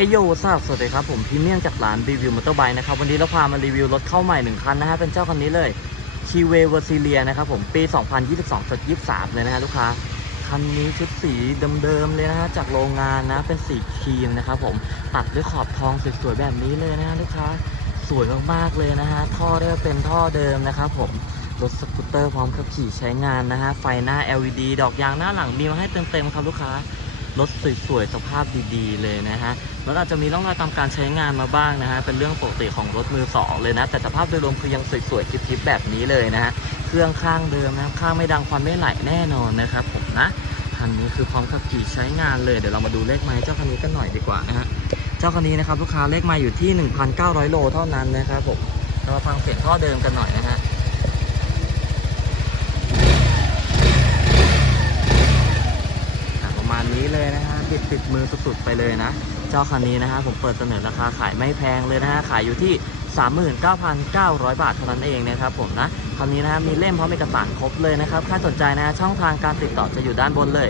เอโยทราบสวัสดีครับผมพรีเมียมจากร้านรีวิวมอเตอร์ไบค์นะครับวันนี้เราพามารีวิวรถเข้าใหม่หนึ่งคันนะฮะเป็นเจ้าคันนี้เลยคีเวเวอร์ซิเลียนะครับผมปี 2022-23 เลยนะฮะลูกค้า คันนี้ชุดสีเดิมๆเลยนะฮะจากโรงงานนะเป็นสีครีมนะครับผมตัดด้วยขอบทองสวยๆแบบนี้เลยนะฮะลูกค้าสวยมากๆเลยนะฮะท่อได้เป็นท่อเดิมนะครับผมรถสกูตเตอร์พร้อมขับขี่ใช้งานนะฮะไฟหน้า LED ดอกยางหน้าหลังมีมาให้เต็มๆครับลูกค้า รถสวยๆสภาพดีๆ เลยนะฮะรถอาจจะมีร่องรอยตามการใช้งานมาบ้างนะฮะเป็นเรื่องปกติของรถมือสองเลยนะแต่สภาพโดยรวมคือยังสวยๆคลิปๆแบบนี้เลยนะฮะเครื่องข้างเดิมนะค้างไม่ดังควันไม่ไหลแน่นอนนะครับผมนะคันนี้คือพร้อมขับขี่ใช้งานเลยเดี๋ยวเรามาดูเลขไม้เจ้าคันนี้กันหน่อยดีกว่านะฮะเจ้าคันนี้นะครับลูกค้าเลขไม้อยู่ที่ 1,900 โลเท่านั้นนะครับผมเรามาฟังเสียงท่อเดิมกันหน่อยนะฮะ อะประมาณนี้ ปิดติดมือสุดๆไปเลยนะ เจ้าคันนี้นะฮะผมเปิดเสนอราคาขายไม่แพงเลยนะฮะขายอยู่ที่ 39,900 บาทเท่านั้นเองนะครับผมนะคันนี้นะฮะมีเล่มพร้อมเอกสารครบเลยนะครับใครสนใจนะฮะช่องทางการติดต่อจะอยู่ด้านบนเลย